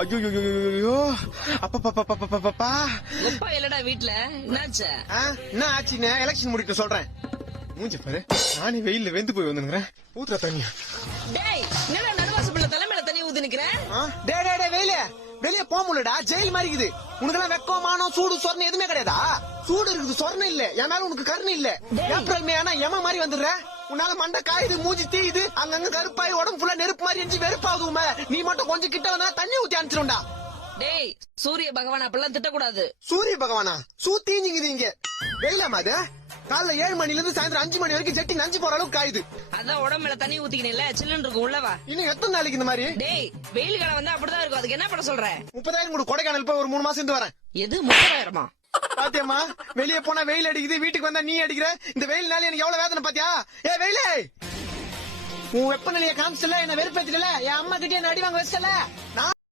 ஐயோ அப்பா அப்பா இல்லடா வீட்டுல என்னாச்சு? என்ன ஆச்சுன்னு எலெக்ஷன் முடிட்டு சொல்றேன். மூஞ்ச பாரு, நானே வெயில்ல வெந்து போய் வந்துக்கிறேன். ஊத்துற தண்ணியா? டேய் என்னடா நடுவாசப்பள்ள தலைமையில தண்ணி ஊத்தி நிக்கிறேன்? டே வெயில வெளியே போக முடியலடா, ஜெயில் மாதிரி இருக்குது. உனக்கெல்லாம் வெக்கமானம் சூடு சொரணை எதுவுமே கிடையாதா? சூடு இருக்குது, சொரணை இல்ல. என் மேல உனக்கு கருணை இல்ல. ஏப்ரல் மே ஆனா எம மாதிரி வந்துடுற. உன்னால மண்டை காயுது, மூஞ்சி தீயுது, அங்கங்க கருப்பாய் உடம்பு ஃபுல்லா நெருப்பு மாதிரி இருந்துச்சு, வெறுப்பாகுதுமே. நீ மட்டும் கொஞ்சம் கிட்ட வந்தா தண்ணி ஊத்தி அனுப்பிச்சிடும்டா. டேய் சூரிய பகவான் அப்பெல்லாம் திட்டக்கூடாது. சூரிய பகவானா? சூத்தீஞ்சிங்குது இங்க. வெயிலாமா அது? காலைல 7 மணில இருந்து சாயந்தரம் 5 மணி வரைக்கும் செட்டி நஞ்சு போற அளவுக்கு காயுது. அதான் உடம்புல தண்ணி ஊத்திக்கணும்ல, சில்லுன்னு இருக்கும் உள்ளவா. இன்னும் எத்தனை நாளைக்கு இந்த மாதிரி? டேய் வெயில் காலம் வந்து அப்படிதான் இருக்கும். அதுக்கு என்ன பண்ண சொல்ற? 30,000 கூட கொடைக்கானல் போய் ஒரு 3 மாசம் இருந்து வரேன். எது 30,000? பாத்தியம்மா, வெளியே போனா வெயில் அடிக்குது, வீட்டுக்கு வந்தா நீ அடிக்கிற. இந்த வெயில்னால எனக்கு எவ்வளவு வேதனை பாத்தியா? ஏ வெயிலே, உன் வெப்பநிலையை காமிச்சல, என்ன வெறுப்பேத்தில, என் அம்மா கிட்டே அடி வாங்க வச்சல.